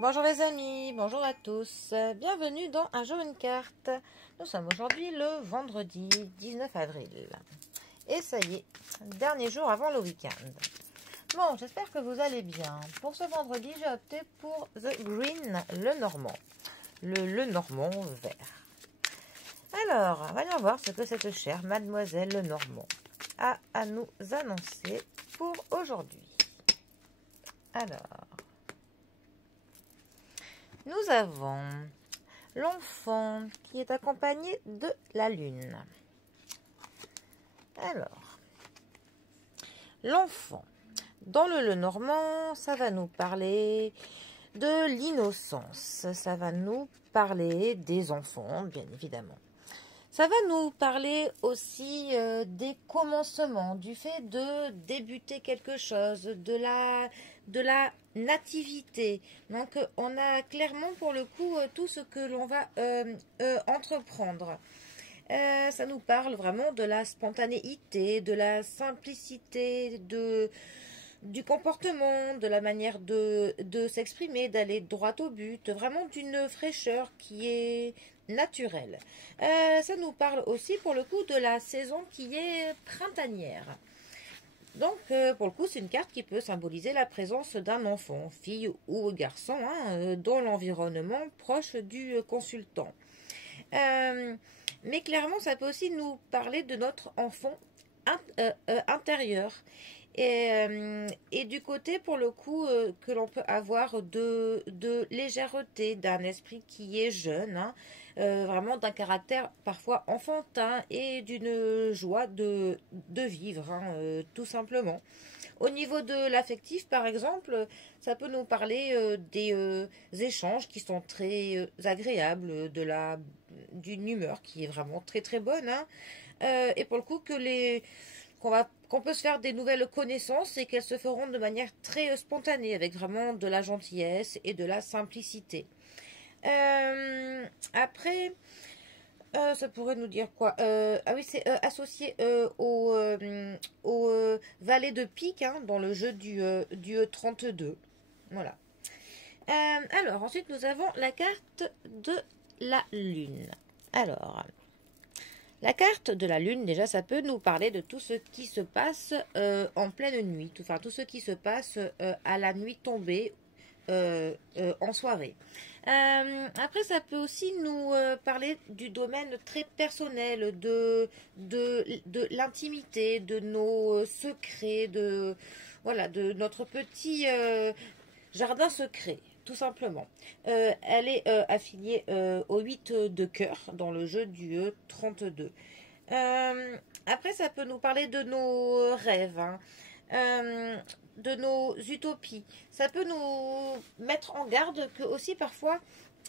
Bonjour les amis, bonjour à tous, bienvenue dans Un jour une carte. Nous sommes aujourd'hui le vendredi 19 avril. Et ça y est, dernier jour avant le week-end. Bon, j'espère que vous allez bien. Pour ce vendredi, j'ai opté pour The Green, le normand. Le normand vert. Alors, voyons voir ce que cette chère mademoiselle le normand a à nous annoncer pour aujourd'hui. Alors, nous avons l'enfant qui est accompagné de la lune. Alors, l'enfant, dans le normand, ça va nous parler de l'innocence. Ça va nous parler des enfants, bien évidemment. Ça va nous parler aussi des commencements, du fait de débuter quelque chose, de la nativité. Donc, on a clairement pour le coup tout ce que l'on va entreprendre. Ça nous parle vraiment de la spontanéité, de la simplicité, du comportement, de la manière de s'exprimer, d'aller droit au but, vraiment d'une fraîcheur qui est naturelle. Ça nous parle aussi pour le coup de la saison qui est printanière. Donc, pour le coup, c'est une carte qui peut symboliser la présence d'un enfant, fille ou garçon, dans l'environnement proche du consultant. Mais clairement, ça peut aussi nous parler de notre enfant intérieur. Et du côté, pour le coup, que l'on peut avoir de légèreté, d'un esprit qui est jeune, vraiment d'un caractère parfois enfantin et d'une joie de vivre, tout simplement. Au niveau de l'affectif, par exemple, ça peut nous parler des échanges qui sont très agréables, d'une humeur qui est vraiment très très bonne, et pour le coup qu'on peut se faire des nouvelles connaissances et qu'elles se feront de manière très spontanée, avec vraiment de la gentillesse et de la simplicité. Après, ça pourrait nous dire quoi? Ah oui, c'est associé au valet de pique, dans le jeu du 32. Voilà. Alors, ensuite, nous avons la carte de la lune. Alors, la carte de la lune, déjà, ça peut nous parler de tout ce qui se passe en pleine nuit, tout ce qui se passe à la nuit tombée, en soirée. Après, ça peut aussi nous parler du domaine très personnel, de l'intimité, de nos secrets, voilà, de notre petit jardin secret. Tout simplement. Elle est affiliée au 8 de cœur dans le jeu du 32. Après, ça peut nous parler de nos rêves, de nos utopies. Ça peut nous mettre en garde que aussi parfois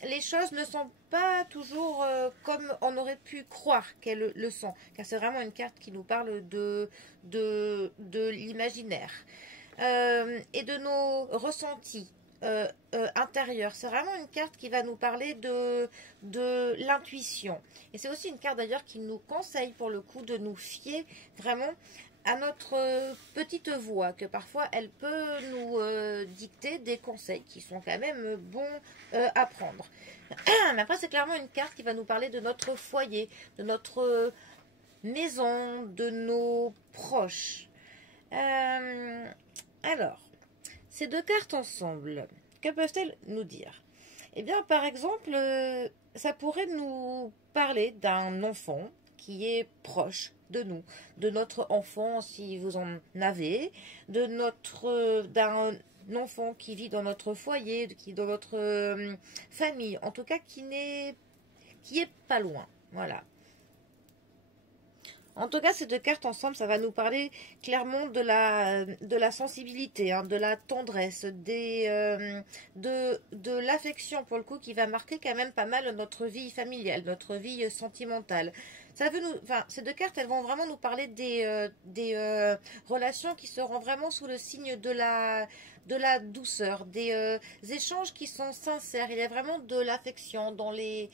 les choses ne sont pas toujours comme on aurait pu croire qu'elles le sont. Car c'est vraiment une carte qui nous parle de l'imaginaire et de nos ressentis. Intérieur. C'est vraiment une carte qui va nous parler de l'intuition. Et c'est aussi une carte d'ailleurs qui nous conseille pour le coup de nous fier vraiment à notre petite voix, que parfois elle peut nous dicter des conseils qui sont quand même bons à prendre. Mais après, c'est clairement une carte qui va nous parler de notre foyer, de notre maison, de nos proches. Alors, ces deux cartes ensemble, que peuvent-elles nous dire? Eh bien, par exemple, ça pourrait nous parler d'un enfant qui est proche de nous, de notre enfant si vous en avez, d'un enfant qui vit dans notre foyer, qui est dans notre famille, en tout cas qui est pas loin. Voilà. En tout cas, ces deux cartes ensemble, ça va nous parler clairement de la sensibilité, de la tendresse, de l'affection pour le coup qui va marquer quand même pas mal notre vie familiale, notre vie sentimentale. Ces deux cartes, elles vont vraiment nous parler des relations qui seront vraiment sous le signe de la douceur, des échanges qui sont sincères. Il y a vraiment de l'affection dans les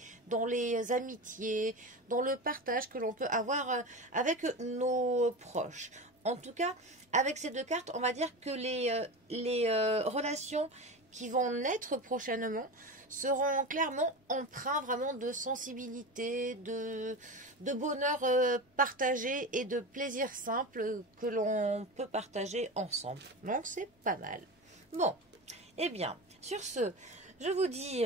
amitiés, dans le partage que l'on peut avoir avec nos proches. En tout cas, avec ces deux cartes, on va dire que les relations qui vont naître prochainement seront clairement empreints vraiment de sensibilité, de bonheur partagé et de plaisir simple que l'on peut partager ensemble. Donc c'est pas mal. Bon, eh bien, sur ce, je vous dis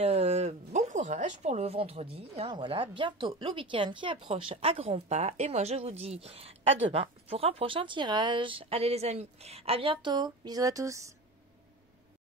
bon courage pour le vendredi. Hein, voilà, bientôt le week-end qui approche à grands pas. Et moi, je vous dis à demain pour un prochain tirage. Allez les amis, à bientôt. Bisous à tous.